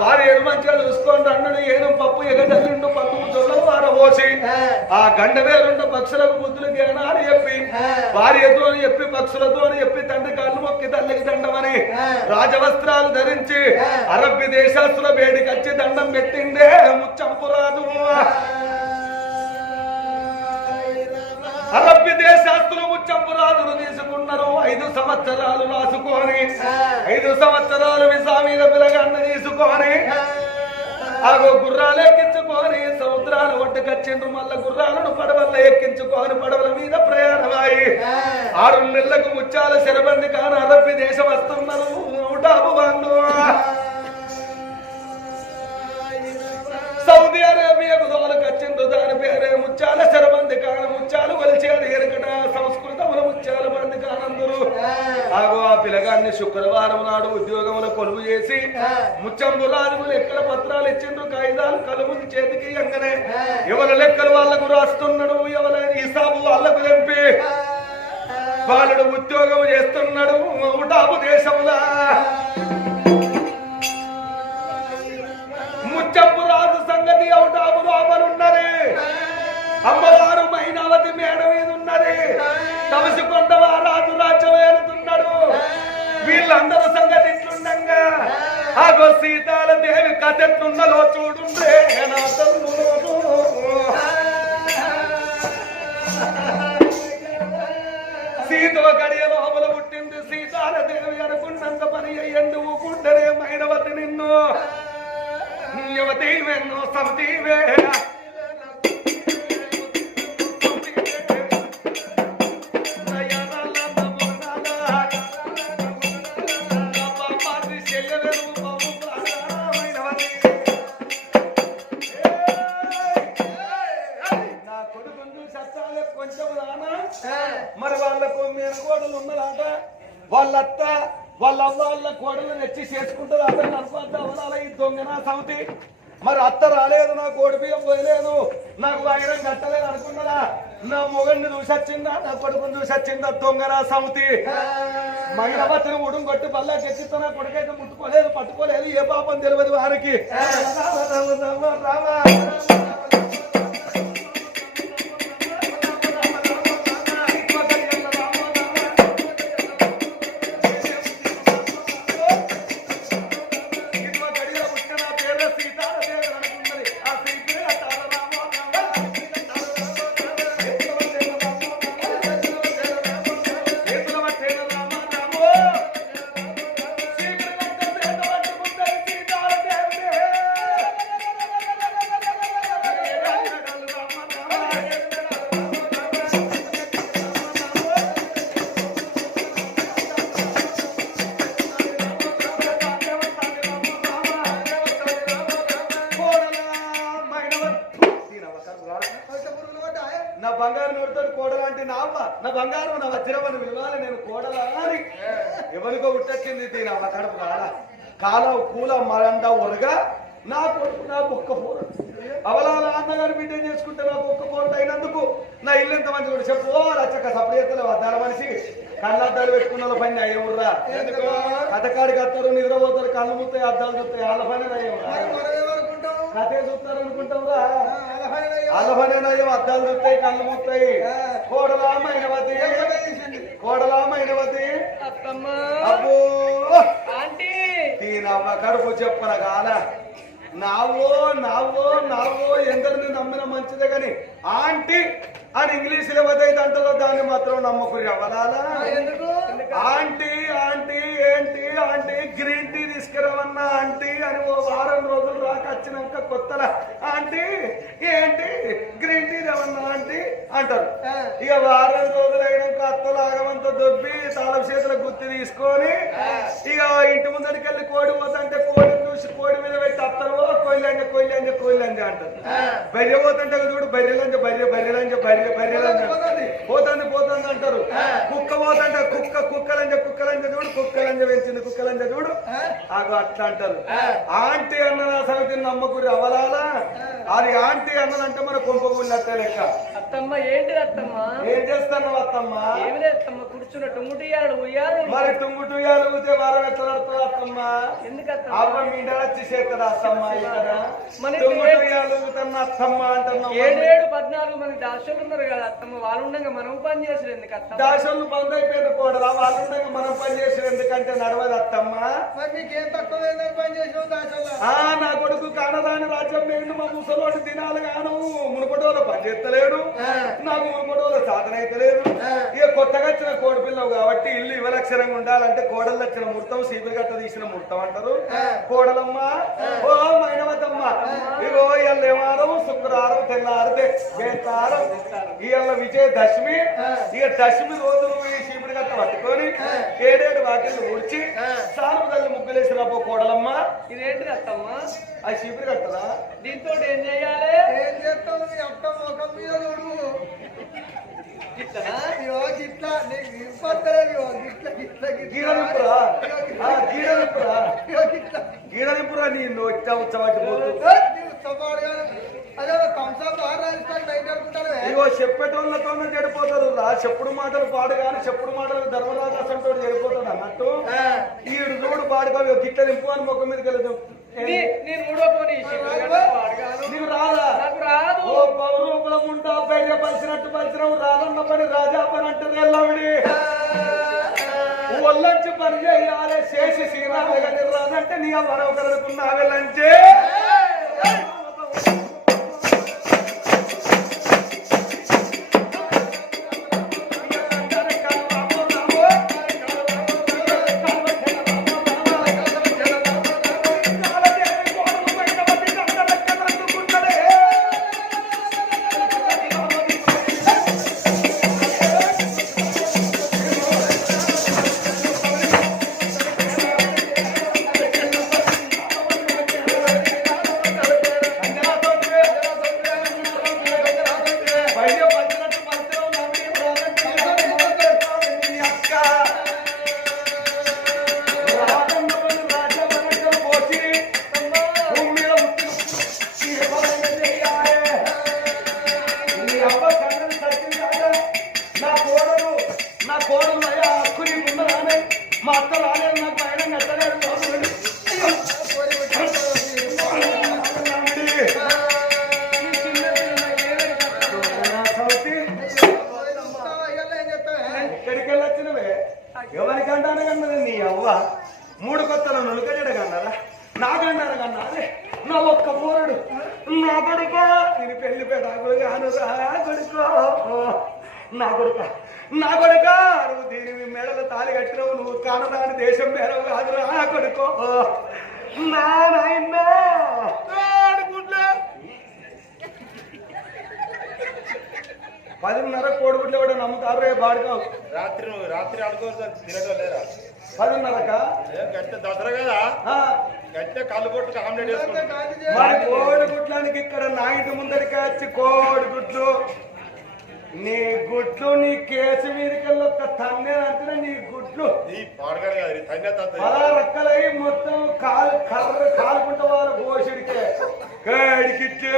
భార్య ఏడు మంచిగా చూసుకోండి అన్నడు ఏను పప్పు ఎగజల్లిండు పప్పు జొన్నలు వారబోసి ఆ. గండ వేరుండ పక్షులకు బుద్ధులు జ్ఞానాలు చెప్పి భార్యతో చెప్పి పక్షులతో చెప్పి తండ్రి కళ్ళు మొక్కి తల్లికి దండమని రాజవస్త్రాలు ధరించి అరబ్బి దేశస్తుల వేడికచ్చి దండం పెట్టిండే ముచ్చంపు రాజు. అరబ్బి దేశాస్తులు రాజును తీసుకున్నారు. ఐదు సంవత్సరాలు రాసుకొని ఐదు సంవత్సరాలు విసా మీద పిలగన్న తీసుకొని ఆగో గుర్రాలు ఎక్కించుకొని సముద్రాలు ఒడ్డుకొచ్చిండ్రు మళ్ళా గుర్రాలను పడవల్ల ఎక్కించుకొని పడవల మీద ప్రయాణమాయి ఆరు నెలలకు ముత్యాల శరబంది కాను అరబ్బి దేశం వస్తున్నారు. వాళ్ళు సౌదీ అరేబియాకు దోలకు వచ్చిండ్రు దాని పేరే ముత్యాల శరబంది ఆగో ఆ పిల్లగాన్ని శుక్రవారం నాడు ఉద్యోగముల కొలువు చేసి ముచ్చంబు రాజులు లెక్కల పత్రాలు ఇచ్చిండ్రు కాగితాలు కలుగు చేతికి ఎంగనే ఎవరి లెక్కలు వాళ్ళకు రాస్తున్నాడు ఎవరి హిసాబు వాళ్ళకు తెంపి వాళ్ళు ఉద్యోగం చేస్తున్నాడు ఆగో సీతాల దేవి కథ చూడుండే నా తమ్ముడు. సీత గడియ లోపల పుట్టింది సీతాల దేవి అనుకున్నంత పని అయ్యండి ఊకుంటరే మైనవతి నిన్ను యువతీవెన్నో సమతీవే కోడలు నెచ్చి చేసుకుంటారు అతను అనుకుంటా అవనాల ఈ దొంగన సమితి. మరి అత్త రాలేదు నా కోడి బియ్యం పోయలేదు నాకు వైరం కట్టలేదు అనుకున్నదా నా మొగన్ని చూసి వచ్చిందా నా కొడుకుని చూసి వచ్చిందా దొంగన సమితి. మహిళవతిని ఉడుం కొట్టి బల్లా చెక్కితో నా కొడుకైతే ముట్టుకోలేదు పట్టుకోలేదు. ఏ పాపం తెలియదు వారికి. రామ, బంగారం నా వజ్రమని విలువాలి నేను కోడలా అని. ఎవరికో ఉట్టచ్చింది దీనవ్వ కడుపు కాడ. కాల కూల మరండ ఒరగా నా కొడుకు నా కుక్క పోర. అవలాల అన్నగారు బిడ్డ చేసుకుంటే నా కుక్క పోరట అయినందుకు నా ఇల్లు ఎంత మంచి కూడా చెప్పు. రచ్చక సపరేతలు వద్దాల మనిషి. కళ్ళద్దాలు పెట్టుకున్న వాళ్ళ పని అయ్యవుర్రా కథకాడికి వస్తారు నిద్రపోతారు కళ్ళు ముత్తాయి అద్దాలు చూస్తాయి వాళ్ళ పని అయ్యవురా కథే చూస్తారు అనుకుంటావురా అలహనయ్య అద్దాలు చూస్తాయి కళ్ళు ముత్తాయి కోడలా మైనవతి కోడలా మైనవతి అబ్బో. దీనవ్వ కడుపు చెప్పన కాల నావో నావో నావో ఎందరిని నమ్మిన మంచిదే గాని ఆంటీ అని ఇంగ్లీష్లో ఏదైతే అంటారో దాన్ని మాత్రం నమ్మకురి అవ్వదాలా ఆంటీ ఆంటీ ఏంటి ఆంటీ గ్రీన్ టీ తీసుకురావన్నా ఆంటీ అని ఓ వారం రోజులు రాక వచ్చినాక కొత్తల ఆంటీ ఏంటి గ్రీన్ టీ ఏమన్నా ఆంటీ? అంటారు. ఇక వారం రోజులు అయినాక అత్తలు ఆగమంతా దొబ్బి తాళం చేతుల గుత్తి తీసుకొని ఇక ఇంటి ముందరికి వెళ్ళి కోడి పోతుంటే కోడిని చూసి కోడి మీద పెట్టి అత్తరు కొయ్యలంజ కొయ్యలంజ కొయ్యలంజ అంటారు బర్రె పోతుంటే చూడు బర్రెలంజ బర్రె బర్రెలంజ బర్రె బర్రెలంజ పోతుంది పోతుంది. అంటారు. కుక్క పోతుంటే కుక్క కుక్కలంజ కుక్కలంజ చూడు కుక్కలంజ పెంచింది కుక్కలంజ చూడు. ఆగు అట్లా అంటారు. ఆంటీ అన్న సంగతి నమ్మకురి అవలాలా? అది ఆంటీ అన్నదంటే మన కుంప ఉన్నట్టే లెక్క. అత్తమ్మ ఏంటి అత్తమ్మ? ఏం చేస్తాను అత్త అత్తమ్మ? ఏమి అత్తమ్మ కూర్చున్న టుంగుటియాలు ఉయ్యాలు మరి టుంగుటు ఊతే వారం ఎట్లా నడుతుంది అత్తమ్మ? ఎందుకత్తమ్మ? అవ్వ మీ వచ్చి చేస్తాడు అత్తమ్మ ఇక్కడ? మన తుంగుటు ఊగుతున్న అత్తమ్మ అంటున్నావు ఏడేడు పద్నాలుగు మంది దాసులు ఉన్నారు కదా అత్తమ్మ వాళ్ళు ఉండగా మనం పని చేసారు ఎందుకు అత్తమ్మ దాసోళ్ళు బంద్ అయిపోయిన కూడదా వాళ్ళు ఉండగా మనం పని చేసిన ఎందుకంటే నడవదు అత్తమ్మ. మరి నీకేం తక్కువ పని చేసావు ఆ నా కొడుకు కానదాని రాజ్యం నేను మా ముసలోడు దినాలు గాను మునుపటోల పని చేస్తలేడు. నాకు మునుపటోల సాధన అయితలేదు ఇక కొత్తగా వచ్చిన కోడి పిల్లవు కాబట్టి ఇల్లు ఇవలక్షణంగా ఉండాలంటే కోడలు వచ్చిన ముహూర్తం సీపి గట్ట తీసిన ముహూర్తం అంటారు. కోడలమ్మ ఓ మైనవతమ్మ ఇగో ఇవాళ ఏమారం శుక్రవారం తెల్లారితే బేతారం ఇవాళ విజయదశమి. ఇక దశమి రోజు నువ్వు ఈ చీపుడు గట్ట పట్టుకొని ఏడేడు వాకిళ్ళు ఊడ్చి సారు తల్లి ముగ్గులేసి రాబో కోడలమ్మ. ఇదేంటిది అత్తమ్మ? ఆ చీపురు కట్టదా దీంతో ఏం చేయాలి? ఏం చేస్తావు? ముఖం మీద చూడు ఇగో గిట్ల నీకు గీడనిప్పురా గిట్ల ఆ గీడనిప్పురా ఇగో గీడనిప్పురా నీ చెప్పేటోళ్ళతోనే చెడిపోతారు. రా చెప్పుడు మాటలు పాడు కానీ చెప్పుడు మాటలు ధర్మరాజు అసంటోడు చెడిపోతాడు అన్నట్టు. ఈడు చూడు పాడుకోవి గిట్ట నింపు అని ముఖం మీదకి నీ- నేను మూడో పోనీ. నీకు రాదా నాకు రాదు. పౌరూపులం ఉంటా బయట పలిసినట్టు పలిసినవు రాదన్న పని రాజా పని అంటది ఎల్లవిడి ఒళ్ళొచ్చి పని చేయాలి చేసి శ్రీరామ గని రాదంటే నీ మరొకరుకున్నావే లంచే. ఒక్క పోరడు నా కొడుక. నేను పెళ్ళి పెడాకుడు కాను కొడుకో. నా కొడుక. నా కొడుక. నువ్వు దీని మెడలో తాలి కట్టినవు. నువ్వు కానరాని దేశం మేడం కాదు నా కొడుకో. నా నాయనా. పదిన్నర కోడిగుడ్లు కూడా నమ్ముతారు రే బాడుకావు రాత్రి నువ్వు రాత్రి ఆడుకోవచ్చు లేదా? పదిన్నరకా? గట్ట దసరా కదా? గట్ట కళ్ళు వేసుకుంటా. కోడిగుడ్లానికి ఇక్కడ నా ఇంటి ముందరికి వచ్చి కోడిగుడ్లు. నీ గుడ్లు నీ కేసు మీదకెళ్ళి ఒక్క తన్నే అంటే నీ గుడ్లు. అలా రక్కలై మొత్తం కాలు కర్ర కాలుకుంట వాళ్ళు పోషడికే కేడికిచ్చు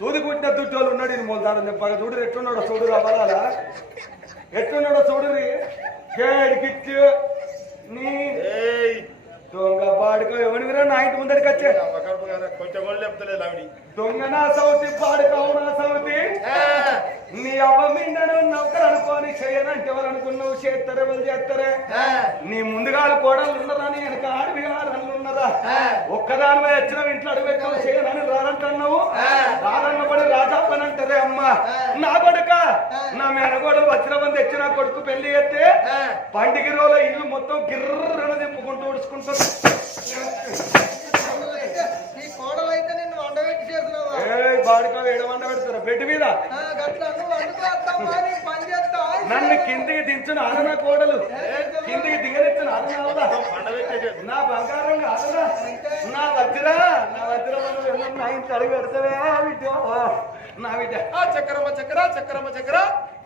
సూది కుట్టిన దుట్టోళ్ళు ఉన్నాడు ఇది మొదలు చెప్పగా చూడు ఎట్లున్నాడో చూడు రవ్వాలా ఎట్లున్నాడో చూడురి కేడికిచ్చు నీ దొంగ పాడుకో ఎవరివిరా నా ఇంటి ముందరికి వచ్చే. కొంచెం కూడా లేపుతలేదు ఆవిడ. దొంగ నా సౌతి పాడుకావు నా సౌతి. నీ అవ్వ మిండను నౌకరు అనుకోని చేయనంటే ఎవరు అనుకున్నావు చేస్తారే వాళ్ళు చేస్తారే నీ ముందుగాలు కోడలు ఉన్నదా? నీ వెనక ఆడవిగాలు ఉన్నదా? ఒక్కదాని మీద వచ్చిన ఇంట్లో అడుగు చేయనని రానంటున్నావు. రానన్న పడి రాజా పని అంటారే అమ్మ నా కొడుక నా మేనగోడు వచ్చిన మంది తెచ్చిన కొడుకు పెళ్ళి చేస్తే పండుగ రోజుల ఇల్లు మొత్తం గిర్రన తిప్పుకుంటూ ఉడుచుకుంటుంది. అయితే బాడుక ఏడవండ పెడతారు బెడ్ మీద? నన్ను కిందికి దించిన ఆదన కోడలు. కిందికి దిగనిచ్చిన పెట్టేసేది నా బంగారం కాదురా. నా వజ్రా నా వజ్రం నా అడుగు పెడతావే బిడ్డ. నా బిడ్డ. ఆ చక్రమ్మ చక్ర చక్రమ్మ చక్ర.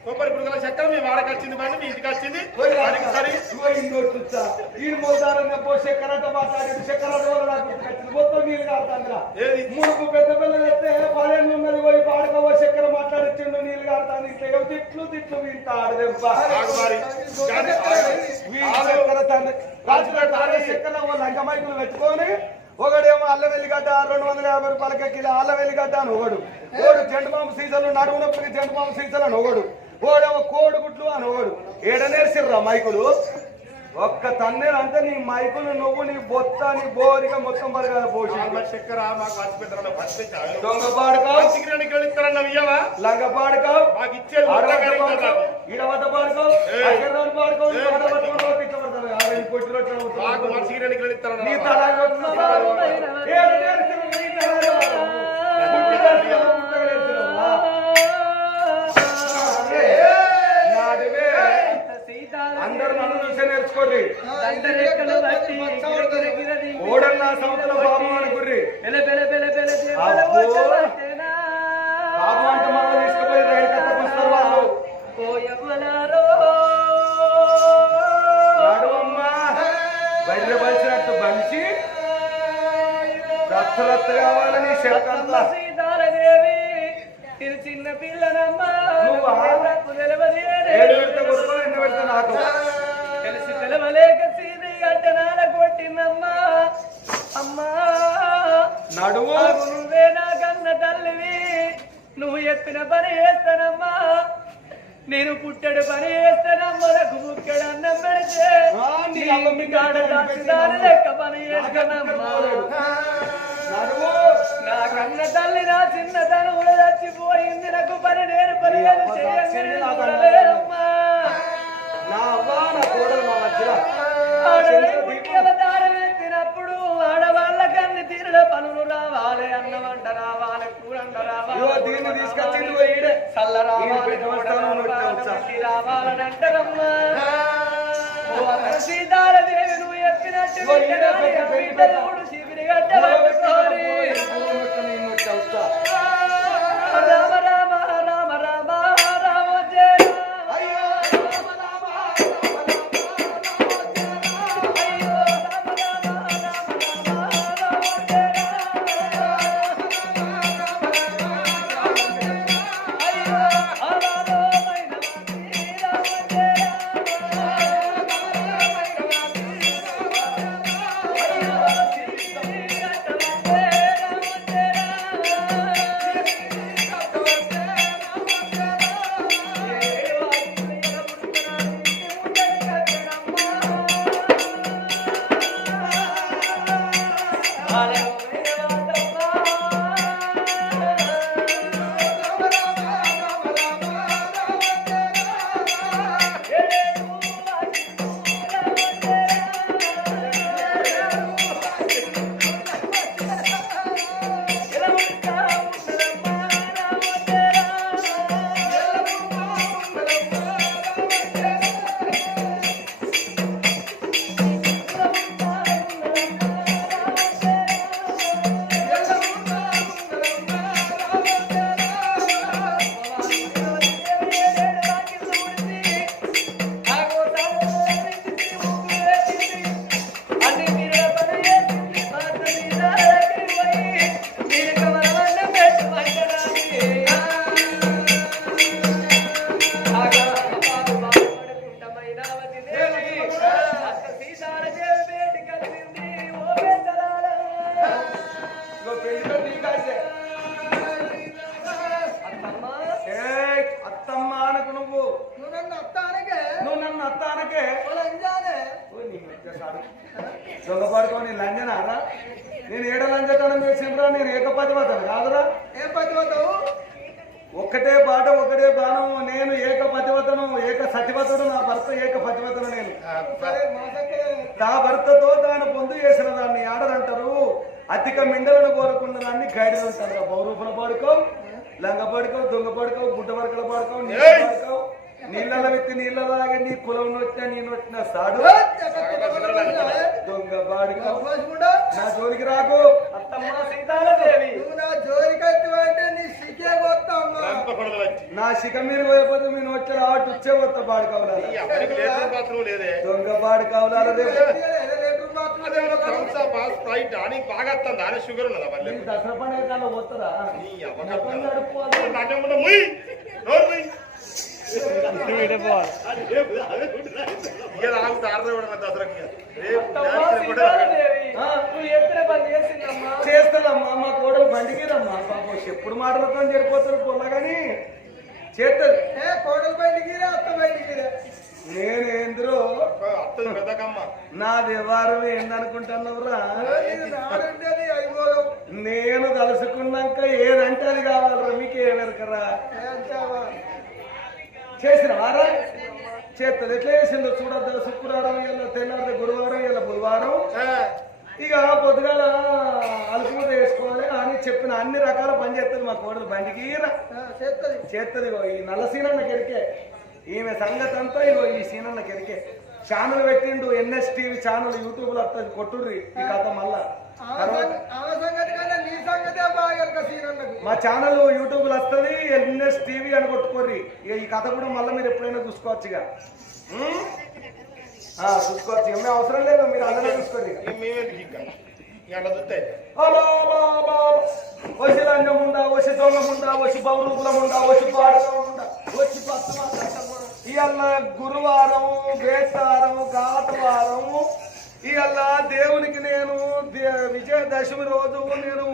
కొబ్బరి పురుగుల చక్కెర మీ వాడకి వచ్చింది బండి మీ ఇంటికి వచ్చింది. పో చక్కెరట నాకు. మొత్తం నీళ్ళు మునుపు పెద్ద పిల్లలు ఎత్తే పదేళ్ళు ఉన్నది పోయి మాట్లాడిచ్చిండు నీళ్ళు కాడుతాను ఇట్లా తిట్లు తిట్లు వింటాడు లంక మైకులు పెట్టుకొని ఒకడేమో అల్ల వెల్లిగడ్డ రెండు వందల యాభై రూపాయలకి కిలో అల్ల వెల్లిగడ్డ అని ఒకడు. ఓడు జండు బాంబు సీజన్లు నడుము నొప్పికి జండు బాంబు సీజన్ అని ఒకడు. ఓడేమో కోడిగుడ్లు అని ఒకడు. ఏడనేసిర్రా మైకులు ఒక్క తన్నేరు అంటే నీ మైకులు నువ్వు నీ బొత్త నీ బోరిగా మొత్తం బరగాలి పోసి చక్కెర మాకు పాడుకావు. పాడుకావు ఎన్ని పెడితే నాకు తెలిసి తెలవలేక సీది గడ్డనాల కొట్టిందమ్మా. అమ్మా నడువు. నువ్వే నా కన్న తల్లివి. నువ్వు చెప్పిన పని చేస్తానమ్మా నేను పుట్టడు పని చేస్తానమ్మా నాకు ముక్కడు అన్నం పెడితే లెక్క పని చేస్తానమ్మా నడువు. నా కన్న తల్లి నా చిన్నతనం చచ్చిపోయింది నాకు పని నేను పని చేయలేదమ్మా నా అవ్వ నా కోడలు మా మధ్యలో. అవతారం ఎత్తినప్పుడు ఆడవాళ్ళ కన్ని తీరుల పనులు రావాలి అన్నమంట రావాలి కూరంట ఇదిగో దీన్ని తీసుకొచ్చి. చల్ల నువ్వు చెప్పినట్టు నేను ఏకపతివతను కాదురా? ఏం పతివతావు ఒక్కటే పాట ఒకటే బాణం నేను ఏకపతివతను ఏక సతివతుడు నా భర్త ఏకపతివతను నేను. సరే మాసకే. నా భర్తతో తాను పొందు చేసిన దాన్ని ఆడదంటారు. అధిక మిండలను కోరుకున్న దాన్ని గైడలు అంటారు బౌరూపుల పాడుకో లంగ పాడుకో దొంగ పాడుకో గుడ్డ వరకల పాడుకో నీళ్ళ వ్యక్తి నీళ్ళ లాగే నీ కులం నొచ్చిన నీ నొచ్చిన సాడు. దొంగ పాడుకో నా జోలికి రాకు. అత్తమ్మ సీతాల దేవి. నువ్వు నా జోలికి అంటే నీ శిఖ మీరు పోయిపోతే మీ నోట్లో రావట్టు వచ్చే లేటర్ బాత్రూమ్ లేదే. దొంగ వస్తుంది. దాని షుగర్ దసరా పండుగ పోతారా? నీ మా కోడలు బండికి రమ్మా పాపం ఎప్పుడు మాటలతో చెడిపోతారు పొల్లగాని చేస్తుంది ఏ కోడలు బయటికి అత్త బయటికి నేను ఏంద్రో అత్తది నా వ్యవహారం ఏందనుకుంటున్నావురా? నేను కలుసుకున్నాక ఏదంటే అది కావాలరా మీకు ఏమెరకరా చేసిన వారా చేస్తుంది ఎట్లా చేసిందో చూడద్దా శుక్రవారం ఇలా తెల్లారి గురువారం ఇలా బుధవారం. ఇక పొద్దుగాల అలుపుముద్ద వేసుకోవాలి. అని చెప్పిన అన్ని రకాల పని చేస్తుంది మా కోడలు బండికి చేస్తుంది చేస్తుంది ఈ నల్ల సీనన్న కెరికే. ఈమె సంగతి అంతా ఇగో ఈ సీనన్న కెరికే. ఛానల్ పెట్టిండు ఎన్ఎస్ టీవీ ఛానల్ యూట్యూబ్లో కొట్టుర్రి. ఈ కథ మళ్ళా తర్వాత ఆమె సంగతి కన్నా నీ సంగతే బాగా సీనన్నకు మా ఛానల్ యూట్యూబ్లో వస్తుంది ఎన్ఎస్ టీవీ అని కొట్టుకోర్రి. ఇక ఈ కథ కూడా మళ్ళీ మీరు ఎప్పుడైనా చూసుకోవచ్చు ఇక చూసుకోవచ్చు. ఏమీ అవసరం లేదు మీరు అందరూ అలా. వచ్చి లంజం ఉండా వచ్చి దొంగ ఉండా వచ్చి బౌరూపులం ఉండా వచ్చి పాడకం ఉండా వచ్చి ఇవాళ గురువారం బేస్తారం ఘాతవారం ఇవాళ దేవునికి నేను విజయదశమి రోజు నేను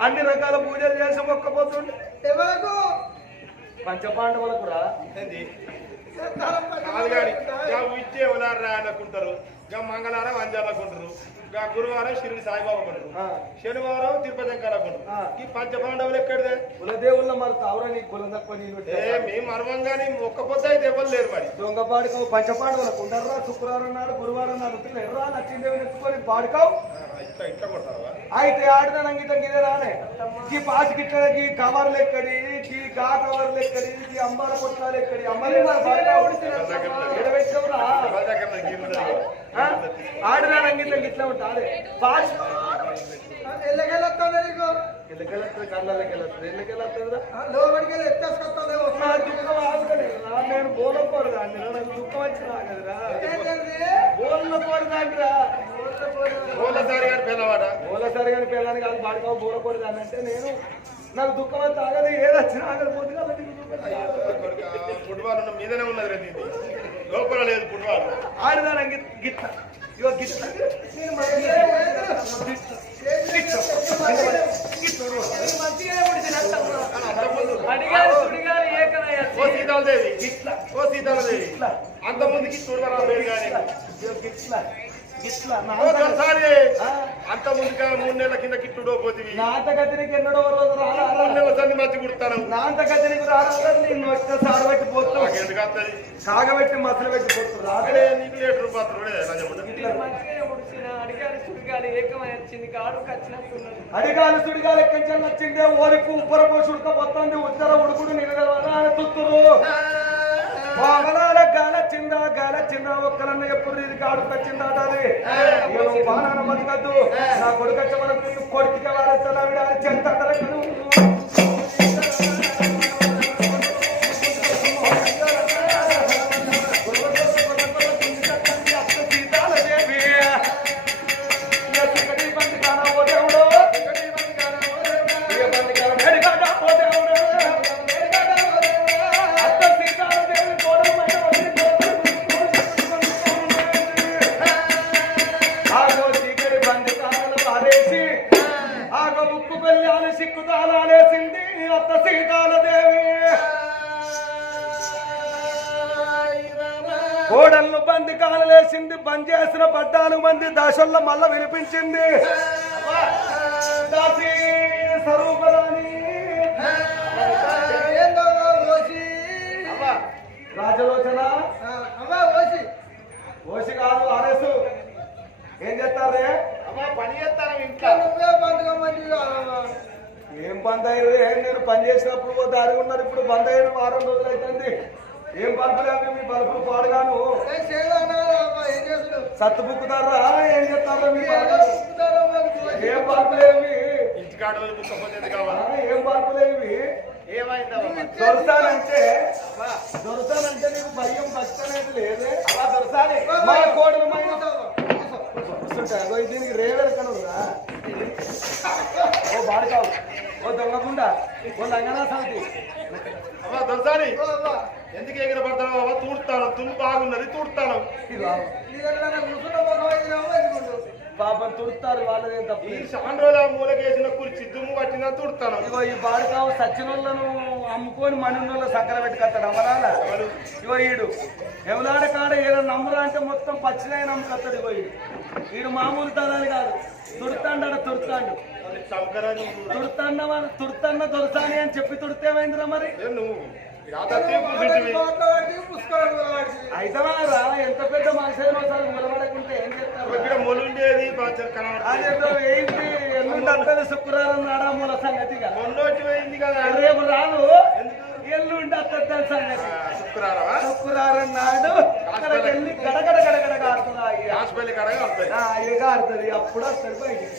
అన్ని రకాల పూజలు చేసి మొక్కపోతుండే. ఎవరకు పంచపాండవులకు రా. ఏంది? కాదు కానీ ఇక విద్య ఎవరారా అనుకుంటారు? ఇక మంగళవారం అంజాలు అనుకుంటారు ఇక గురువారం షిరిడి సాయిబాబా అనుకుంటారు ఆ. శనివారం తిరుపతి వెంకట ఆ. అనుకుంటారు ఈ పంచ పాండవులు ఎక్కడిదే మరి తావరా నీ కులం ఏ మేము అరవంగానే ఒక్క పొద్దు అయితే ఎవరు లేరు మరి. దొంగ పాడుకో పంచపాండవులకు ఉండర్రా శుక్రవారం నాడు గురువారం నాడు పిల్ల ఎర్రా నచ్చిందేవి ఎత్తుకొని పాడుకోవు అయితే ఆడదాని అంగితం ఇదే రానే ఈ పాసికి ఈ కవర్లు ఎక్కడి ఈ గా కవర్లు ఎక్కడి ఈ అంబాల పొట్లాలు ఎక్కడి వాళ్ళ ఆడదాని అంగితం ఇట్లా ఉంటుంది నీకు? ఎల్లకెళ్ళొస్తుంది ఎల్లకెళ్ళొస్తుందిరా లోపలికి వెళ్ళి ఎత్తేసుకొస్తానే నా దుఃఖం నేను బోలపోరు దాన్ని నాకు దుఃఖం వచ్చి రాగదురా బోలపోరు దాన్ని రా. ఓలసారి గారి పిల్లవాడ బోలసరి కానీ పిల్లని కాదు బాడుకోవు బోలపోరు దాన్ని అంటే నేను నాకు దుఃఖం అంతా ఆగదు ఏది వచ్చినా ఆగదు పోతుంది కాబట్టి. ఫుట్బాల్ ఉన్న మీదనే ఉన్నది రేపు లేదు ఫుట్బాల్ ఆడదాని అడిగారు సుడిగారు ఏకమయ్య ఓ సీతాలదేవి గిట్ల ఓ సీతాలదేవి అంత ముందుకి చూడరా పేరు కానీ? గిట్ల అంత ముందుగా మూడు నెలల కింద కిట్టుడో ఎన్నడో రోజు రాలా కుడతాను. నిన్ను వచ్చిన ఎందుకు వస్తుంది మసలు పెట్టి నీకు లీటర్ అడిగాలి సుడిగాలి ఎక్కడి వచ్చిందే? ఓరికి ఉడకపోతుంది ఉత్తర ఉడుకుడు నిలగలవా తుత్తురు వాహనాల గాల చింద గాల చింద ఒక్కరన్న ఎప్పుడు ఇది కాడు వచ్చిందట అది నేను బాణాన బతకద్దు నా కొడుకు వచ్చే వరకు కొడుకు వారచ్చలా విడాలి చెంత మంది దశల్లో మళ్ళా వినిపించింది. స్వరూపరాణి రాజలోచన. ఓసి కాదు ఆర్ఎస్ ఏం చేస్తారే? పని చేస్తాను ఇంట్లో. నువ్వే. ఏం బంద్ అయ్యారు? మీరు పని చేసినప్పుడు దారి ఉన్నారు. ఇప్పుడు బంద్ అయ్యారు వారం రోజులు అవుతుంది ఏం బల్బులు అవి? మీ బల్బులు పాడుగాను. ఏ చేయదన్నారా అమ్మా ఏం చేసుడు సత్తు బుక్కుతారా? ఏం చేస్తారా మీ. ఏం బల్బులేవి ఇంటికాడ ఏం బల్బులేవి ఏమైందమ్మా దొరసానంటే దొరసానంటే నీకు భయం భక్తనేది లేదే. అలా దొరసాని మా కోడలు మైన కూర్చుంటా అగో దీనికి రేవేరు కనురా ఓ బాడకావు ఓ లంగనా సాటి అమ్మా దొరసాని. ఎందుకు ఎగిరి పడతావు బాబా తూడుతాను. తుమ్ము బాగున్నది తూడుతాను. పాపం తుడుతారు వాళ్ళదేం ఈ తప్పు. సాన్ రోజుల మూలకేసిన కుర్చీ దుమ్ము పట్టిందా తూడుతాను. ఇగో ఈ బాడకావు సచ్చినోళ్ళను అమ్ముకొని మనున్నోళ్ళ సక్కర పెట్టుకొస్తాడు అమరాల ఇగో ఈడు. ఎవలాడ కాడ ఏదో నమ్మురా అంటే మొత్తం పచ్చినాయి నమ్ముకొస్తాడు ఇగో ఈడు. ఈడు మామూలు తరాలు కాదు. తుడుతాండ తుడుతాండు. సంకరాన్ని తుడుతాన్న వాళ్ళు తుడుతాన్న దొరసాని అని చెప్పి తుడితేమైందిరా మరి? ఏ నువ్వు రాత్రి కూర్చుంటివి అయితే రా ఎంత పెద్ద మనిషి నిలబడకుంటే ఏం చేస్తారు ఏంటి? ఎల్లుండి అత్తది శుక్రవారం నాడా మూల సంగతిగా రేపు రాను. ఎల్లుండి అత్తది సంగతి. ఆ, శుక్రవారమా? శుక్రవారం నాడు అక్కడికి వెళ్ళి గడగడ గడగడ కాడుతుంది అయ్యగా ఆడుతుంది అప్పుడు వస్తుంది బయటికి.